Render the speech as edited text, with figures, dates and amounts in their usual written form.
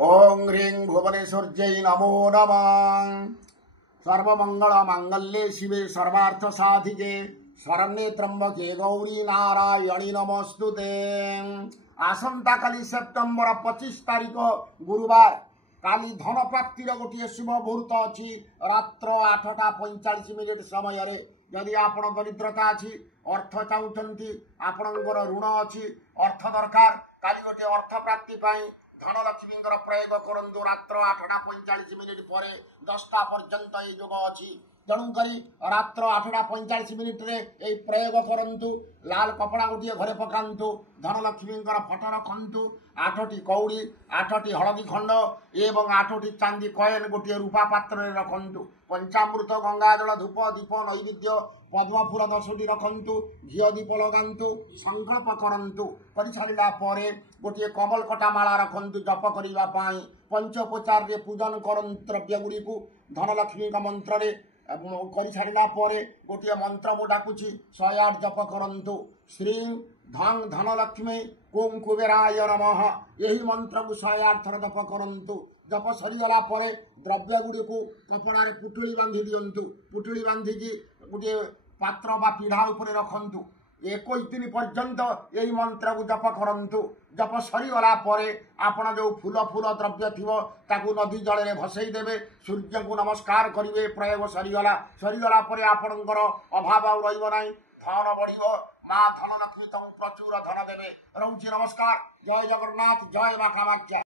ओं ह्रीं भुवनेश्वर्यै नमो नमः। सर्वमंगल मांगल्ये शिवे सर्वार्थ साधिके शरण्ये त्र्यंबके गौरी नारायणी नमस्तुते। आसंता काली सेप्टेम्बर 25 तारिख गुरुवार काली धन प्राप्तिर गोटे शुभ मुहूर्त अच्छी रात्र 8:45 समय। यदि आपण दरिद्रता अच्छी अर्थ चाहते आपणकर ऋण अच्छी अर्थ दरकार काली गोटे अर्थ प्राप्ति धनलक्ष्मी प्रयोग करूँ। रात्र 8:45 पर 10टा पर्यंत ये योग अच्छी तेणुक रात्र 8:45 प्रयोग करूँ। लाल कपड़ा गोटे घरे पकातु धनलक्ष्मी फटो रखु 8टी कौड़ी 8टी हलदी खंड एवं 8टी चांदी कएन गोटे रूपा पात्र रखु। पंचामृत गंगाजल धूप दीप नैवेद्य पद्म फूल 10टी रखु। घी दीप लगातु संकल्प करूँ। कर सारा गोटे कमल कटा माला रखु जप करने पंचोपचार पूजन करं द्रव्य गुड़ी को धनलक्ष्मी मंत्र कर सारा गोटे मंत्र मु डाकुची 108 जप करंतु। श्री धं धनलक्ष्मी कुं कुबेराय नमः यही मंत्र को 108 थर जप करंतु। जप सरीगला द्रव्य गुड़ी को कपड़ा पुटुली बांधि दिंतु। पुटुली बांधिकी गोटे पात्र बा पीढ़ा उपरे रखंतु। 21 दिन पर्यंत यही मंत्र को जप करंतु। जप सरीगला आपण जो फूल फूल द्रव्य थी ताकू नदी जल में भसई देवे। सूर्य को नमस्कार करेंगे। प्रयोग सरीगला आपणकर अभाव आ रहा धन बढ़ माँ धनलक्ष्मी तुमको प्रचुर धन देवे। रोचे नमस्कार। जय जगन्नाथ जय माँ कामाख्या।